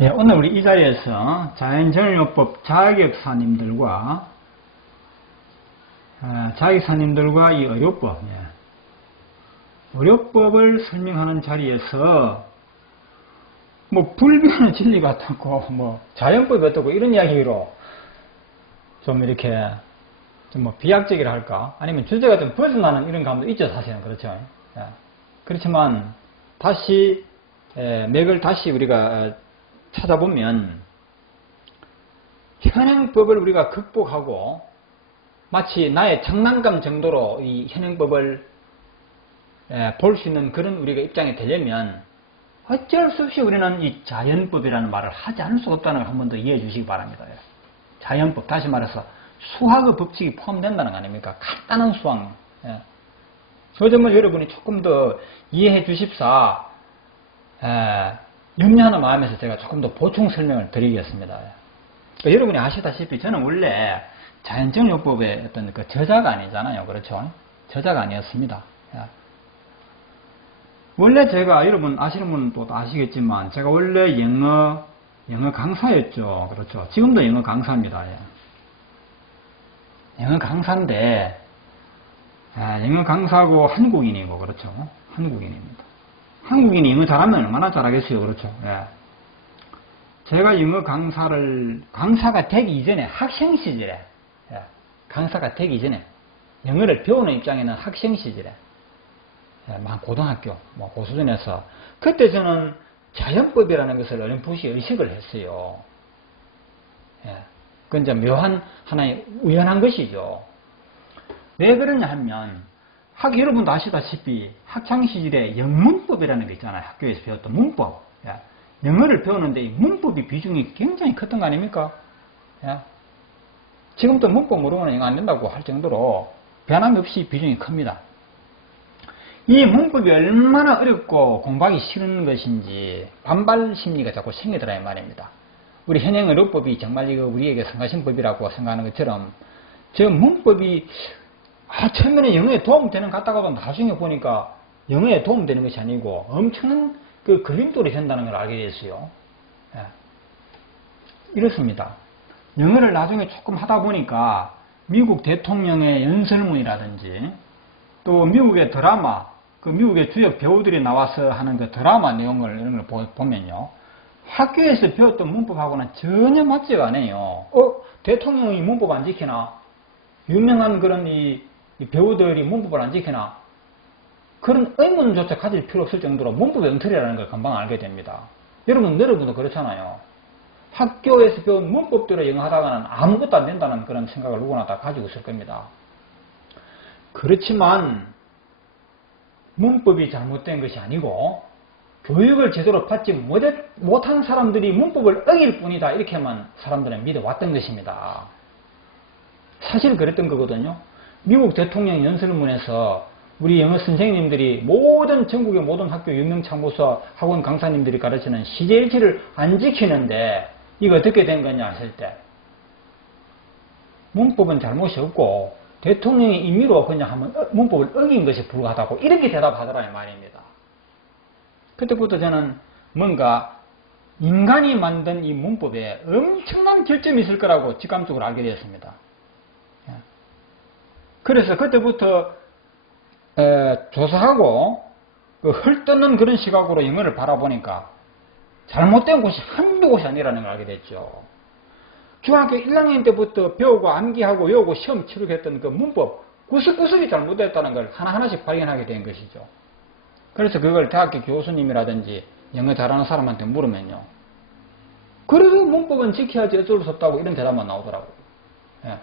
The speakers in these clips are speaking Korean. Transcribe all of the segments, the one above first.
예, 오늘 우리 이 자리에서 자연정의요법 자격사님들과 아, 자격사님들과 이 의료법, 예, 의료법을 설명하는 자리에서 뭐 불변의 진리가 어떻고 뭐 자연법이 어떻고 이런 이야기로 좀 이렇게 좀 뭐 비약적이라 할까? 아니면 주제가 좀 벗어나는 이런 감도 있죠 사실은. 그렇죠? 예. 그렇지만 다시 에, 맥을 다시 우리가 어, 찾아보면 현행법을 우리가 극복하고 마치 나의 장난감 정도로 이 현행법을 볼 수 있는 그런 우리가 입장이 되려면 어쩔 수 없이 우리는 이 자연법이라는 말을 하지 않을 수가 없다는 걸 한 번 더 이해해 주시기 바랍니다. 자연법, 다시 말해서 수학의 법칙이 포함된다는 거 아닙니까? 간단한 수학. 예. 그 점을 여러분이 조금 더 이해해 주십사, 예, 염려하는 마음에서 제가 조금 더 보충 설명을 드리겠습니다. 그러니까 여러분이 아시다시피 저는 원래 자연정요법의 어떤 그 저자가 아니잖아요. 그렇죠? 저자가 아니었습니다. 예. 원래 제가 여러분 아시는 분은 또 아시겠지만 제가 원래 영어 영어 강사였죠. 그렇죠. 지금도 영어 강사입니다. 예. 영어 강사인데 아, 영어 강사고 한국인이고 그렇죠. 한국인입니다. 한국인이 영어 잘하면 얼마나 잘하겠어요. 그렇죠. 예. 제가 영어 강사를 강사가 되기 이전에 학생 시절에 예. 강사가 되기 전에 영어를 배우는 입장에는 학생 시절에 예, 막 고등학교, 뭐 고수준에서 그때 저는 자연법이라는 것을 어렴풋이 의식을 했어요. 예, 그건 이제 묘한 하나의 우연한 것이죠. 왜 그러냐 하면 학 여러분도 아시다시피 학창 시절에 영문법이라는 게 있잖아요. 학교에서 배웠던 문법. 예, 영어를 배우는데 이 문법이 비중이 굉장히 컸던 거 아닙니까? 예, 지금도 문법 모르면 영어 안 된다고 할 정도로 변함없이 비중이 큽니다. 이 문법이 얼마나 어렵고 공부하기 싫은 것인지 반발 심리가 자꾸 생기더라 이 말입니다. 우리 현행 의 료법이 정말 이거 우리에게 성가신 법이라고 생각하는 것처럼 저 문법이 아 처음에는 영어에 도움되는 것 같다가도 나중에 보니까 영어에 도움되는 것이 아니고 엄청난 그 걸림돌이 된다는 걸 알게 됐어요. 예. 이렇습니다. 영어를 나중에 조금 하다 보니까 미국 대통령의 연설문이라든지 또 미국의 드라마, 그 미국의 주역 배우들이 나와서 하는 그 드라마 내용을 이런 걸 보- 보면요. 학교에서 배웠던 문법하고는 전혀 맞지가 않아요. 어? 대통령이 문법 안 지키나? 유명한 그런 이, 이 배우들이 문법을 안 지키나? 그런 의문조차 가질 필요 없을 정도로 문법의 엉터리라는 걸 금방 알게 됩니다. 여러분, 여러분도 그렇잖아요. 학교에서 배운 문법대로 영어 하다가는 아무것도 안 된다는 그런 생각을 누구나 다 가지고 있을 겁니다. 그렇지만 문법이 잘못된 것이 아니고 교육을 제대로 받지 못한 사람들이 문법을 어길 뿐이다 이렇게만 사람들은 믿어왔던 것입니다. 사실 그랬던 거거든요. 미국 대통령 연설문에서 우리 영어 선생님들이 모든 전국의 모든 학교 유명 참고서 학원 강사님들이 가르치는 시제일치를 안 지키는데 이거 어떻게 된 거냐 했을 때 문법은 잘못이 없고 대통령의 임의로 그냥 하면 어- 문법을 어긴 것이 불가하다고 이렇게 대답하더라 이 말입니다. 그때부터 저는 뭔가 인간이 만든 이 문법에 엄청난 결점이 있을 거라고 직감적으로 알게 되었습니다. 예. 그래서 그때부터 에, 조사하고 그 헐뜯는 그런 시각으로 영어를 바라보니까 잘못된 곳이 한두 곳이 아니라는 걸 알게 됐죠. 중학교 1학년 때부터 배우고 암기하고 외우고 시험 치르게 했던 그 문법 구석구석이 잘못됐다는 걸 하나하나씩 발견하게 된 것이죠. 그래서 그걸 대학교 교수님이라든지 영어 잘하는 사람한테 물으면요. 그래도 문법은 지켜야지 어쩔 수 없다고 이런 대답만 나오더라고요. 예.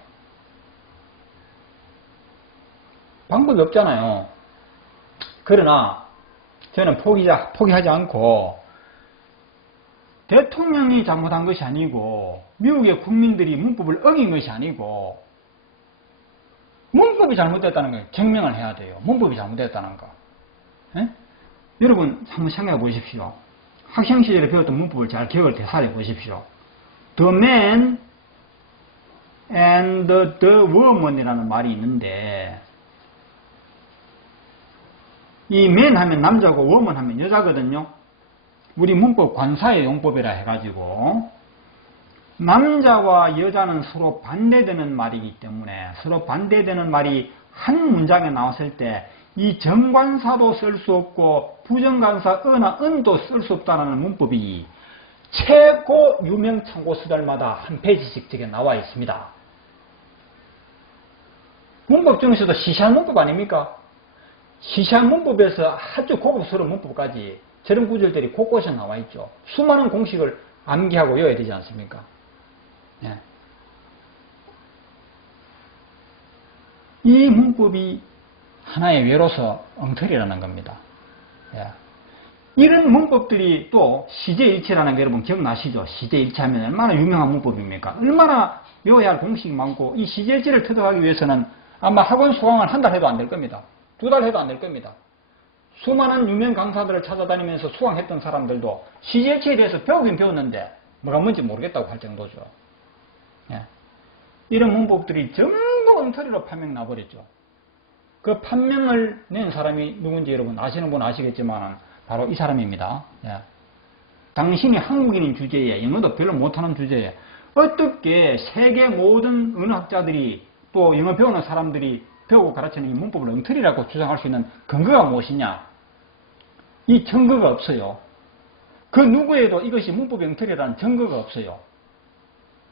방법이 없잖아요. 그러나 저는 포기자, 포기하지 않고 대통령이 잘못한 것이 아니고 미국의 국민들이 문법을 어긴 것이 아니고 문법이 잘못됐다는 걸 증명을 해야 돼요. 문법이 잘못됐다는 거. 예? 여러분 한번 생각해 보십시오. 학생 시절에 배웠던 문법을 잘 기억을 되살려 보십시오. The man and the woman이라는 말이 있는데 이 man 하면 남자고 woman 하면 여자거든요. 우리 문법 관사의 용법이라 해가지고 남자와 여자는 서로 반대되는 말이기 때문에 서로 반대되는 말이 한 문장에 나왔을 때 이 정관사도 쓸 수 없고 부정관사 어나 은도 쓸 수 없다는 문법이 최고 유명 참고 수들마다 한 페이지씩 저게 나와 있습니다. 문법 중에서도 시시한 문법 아닙니까? 시시한 문법에서 아주 고급스러운 문법까지 저런 구절들이 곳곳에 나와 있죠. 수많은 공식을 암기하고 외워야 되지 않습니까? 예. 이 문법이 하나의 외로서 엉터리라는 겁니다. 예. 이런 문법들이 또 시제일치라는 게 여러분 기억나시죠? 시제일치하면 얼마나 유명한 문법입니까? 얼마나 외워야 할 공식이 많고 이 시제일치를 터득하기 위해서는 아마 학원 수강을 한 달 해도 안 될 겁니다. 두 달 해도 안 될 겁니다. 수많은 유명 강사들을 찾아다니면서 수강했던 사람들도 시제일치에 대해서 배우긴 배웠는데 뭐가 뭔지 모르겠다고 할 정도죠. 예. 이런 문법들이 전부 엉터리로 판명 나버렸죠. 그 판명을 낸 사람이 누군지 여러분 아시는 분 아시겠지만 바로 이 사람입니다. 예. 당신이 한국인인 주제에 영어도 별로 못하는 주제에 어떻게 세계 모든 언어학자들이 또 영어 배우는 사람들이 배우고 가르치는 이 문법을 엉터리라고 주장할 수 있는 근거가 무엇이냐? 이 증거가 없어요. 그 누구에도 이것이 문법이 엉터리라는 증거가 없어요.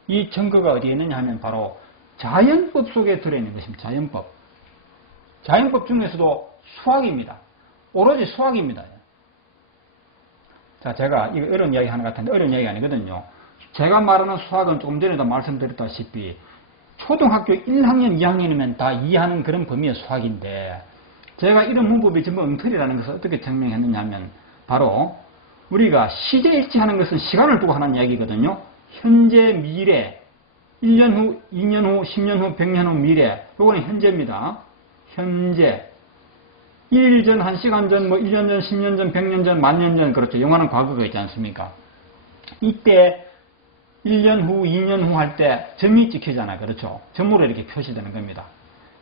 이 증거가 어디에 있느냐 하면 바로 자연법 속에 들어있는 것입니다. 자연법. 자연법 중에서도 수학입니다. 오로지 수학입니다. 자, 제가 이거 어려운 이야기 하는 것 같은데 어려운 이야기 아니거든요. 제가 말하는 수학은 조금 전에도 말씀드렸다시피 초등학교 1학년, 2학년이면 다 이해하는 그런 범위의 수학인데 제가 이런 문법이 전부 엉터리라는 것을 어떻게 증명했느냐 하면 바로 우리가 시제일치하는 것은 시간을 두고 하는 이야기거든요. 현재, 미래, 1년 후, 2년 후, 10년 후, 100년 후 미래. 요거는 현재입니다. 현재. 1일 전, 1시간 전, 뭐 1년 전, 10년 전, 100년 전, 만년 전 그렇죠. 영화는 과거가 있지 않습니까? 이때 1년 후, 2년 후 할 때 점이 찍히잖아요. 그렇죠. 점으로 이렇게 표시되는 겁니다.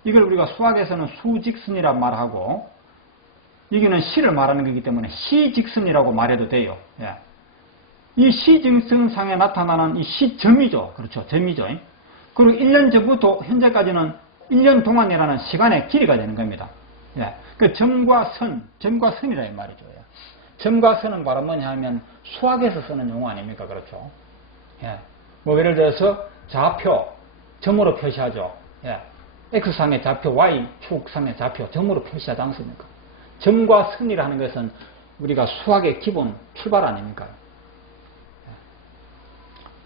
이걸 우리가 수학에서는 수직선이라 말하고 여기는 시를 말하는 거기 때문에 시직선이라고 말해도 돼요. 예. 이 시직선상에 나타나는 이 시점이죠. 그렇죠. 점이죠. 그리고 1년 전부터 현재까지는 1년 동안이라는 시간의 길이가 되는 겁니다. 예. 그 점과 선, 점과 선이라 이 말이죠. 예. 점과 선은 바로 뭐냐 하면 수학에서 쓰는 용어 아닙니까? 그렇죠. 예. 뭐 예를 들어서 좌표, 점으로 표시하죠. 예. X상의 좌표, Y축상의 좌표, 점으로 표시하지 않습니까? 점과 선이라는 것은 우리가 수학의 기본 출발 아닙니까?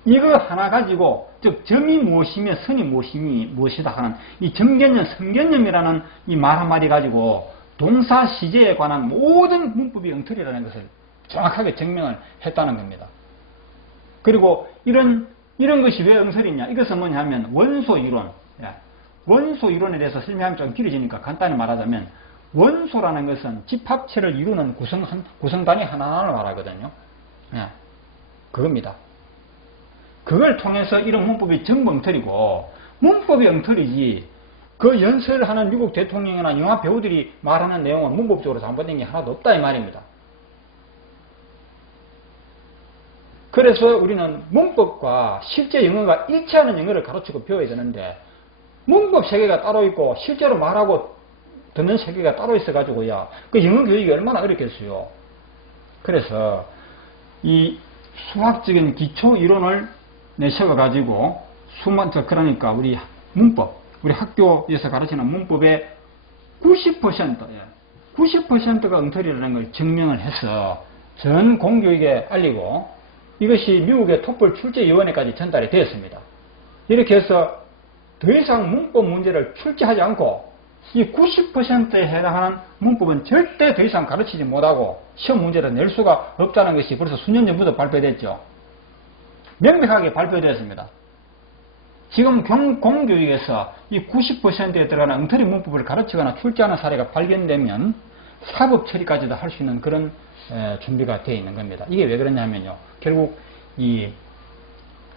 이거 하나 가지고 즉 점이 무엇이며 선이 무엇이니 무엇이다 하는 이 점개념, 선개념이라는 이 말 한마디 가지고 동사 시제에 관한 모든 문법이 엉터리라는 것을 정확하게 증명을 했다는 겁니다. 그리고 이런 이런 것이 왜 엉터리냐? 이것은 뭐냐 하면 원소 이론. 예. 원소 이론에 대해서 설명하면 좀 길어지니까 간단히 말하자면 원소라는 것은 집합체를 이루는 구성 구성단위 하나하나를 말하거든요. 예. 그겁니다. 그걸 통해서 이런 문법이 전부 엉터리고 문법이 엉터리지 그 연설을 하는 미국 대통령이나 영화 배우들이 말하는 내용은 문법적으로 잘못된 게 하나도 없다 이 말입니다. 그래서 우리는 문법과 실제 영어가 일치하는 영어를 가르치고 배워야 되는데 문법 세계가 따로 있고 실제로 말하고 듣는 세계가 따로 있어가지고야 그 영어 교육이 얼마나 어렵겠어요. 그래서 이 수학적인 기초 이론을 내세워가지고 수만 그러니까 우리 문법 우리 학교에서 가르치는 문법의 90% 90%가 엉터리라는 걸 증명을 해서 전 공교육에 알리고 이것이 미국의 톡볼 출제위원회까지 전달이 되었습니다. 이렇게 해서 더 이상 문법 문제를 출제하지 않고 이 90%에 해당하는 문법은 절대 더 이상 가르치지 못하고 시험 문제를 낼 수가 없다는 것이 벌써 수년 전부터 발표됐죠. 명백하게 발표되었습니다. 지금 공교육에서 이 90%에 들어가는 엉터리 문법을 가르치거나 출제하는 사례가 발견되면 사법 처리까지도 할 수 있는 그런 준비가 되어 있는 겁니다. 이게 왜 그러냐면요. 결국 이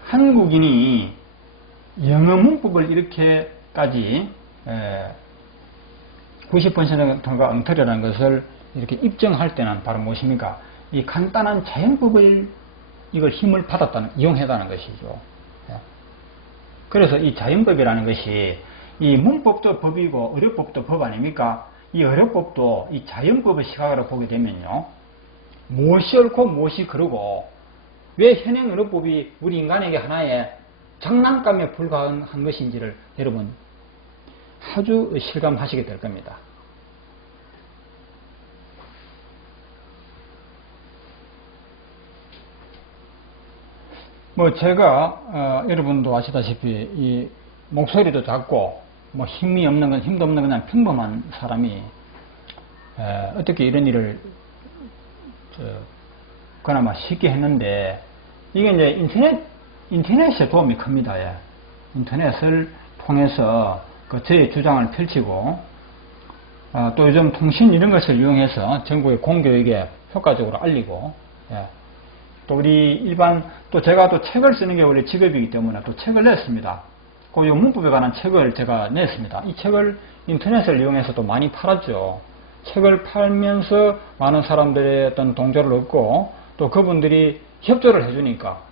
한국인이 영어 문법을 이렇게까지 90%가 엉터리라는 것을 이렇게 입증할 때는 바로 무엇입니까? 이 간단한 자연법을 이걸 힘을 받았다는, 이용했다는 것이죠. 예. 그래서 이 자연법이라는 것이 이 문법도 법이고 의료법도 법 아닙니까? 이 의료법도 이 자연법의 시각으로 보게 되면요. 무엇이 옳고 무엇이 그르고 왜 현행 의료법이 우리 인간에게 하나의 장난감에 불과한 것인지를 여러분 아주 실감하시게 될 겁니다. 뭐 제가 어, 여러분도 아시다시피 이 목소리도 작고 뭐 힘이 없는 건 힘도 없는 그냥 평범한 사람이 에, 어떻게 이런 일을 저, 그나마 쉽게 했는데 이게 이제 인터넷 인터넷의 도움이 큽니다. 예. 인터넷을 통해서 그 저의 주장을 펼치고 어, 또 요즘 통신 이런 것을 이용해서 전국의 공교육에 효과적으로 알리고 예. 또 우리 일반 또 제가 또 책을 쓰는 게 원래 직업이기 때문에 또 책을 냈습니다. 그 문법에 관한 책을 제가 냈습니다. 이 책을 인터넷을 이용해서 또 많이 팔았죠. 책을 팔면서 많은 사람들의 어떤 동조를 얻고 또 그분들이 협조를 해주니까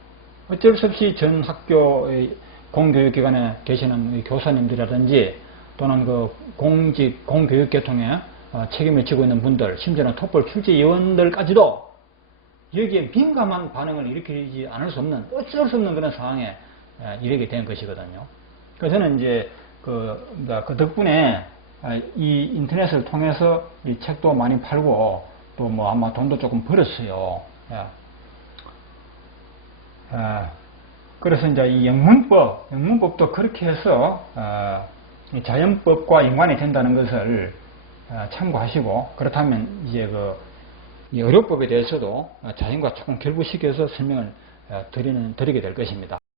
어쩔 수 없이 전 학교의 공교육기관에 계시는 이 교사님들이라든지 또는 그 공직, 공교육계통에 어, 책임을 지고 있는 분들, 심지어는 톱볼 출제 위원들까지도 여기에 민감한 반응을 일으키지 않을 수 없는 어쩔 수 없는 그런 상황에 에, 이르게 된 것이거든요. 그래서 저는 이제 그, 그러니까 그 덕분에 아, 이 인터넷을 통해서 이 책도 많이 팔고 또 뭐 아마 돈도 조금 벌었어요. 예. 아, 그래서 이제 이 영문법, 영문법도 그렇게 해서 아, 이 자연법과 연관이 된다는 것을 아, 참고하시고 그렇다면 이제 그이 의료법에 대해서도 자연과 조금 결부시켜서 설명을 어, 드리는, 드리게 될 것입니다.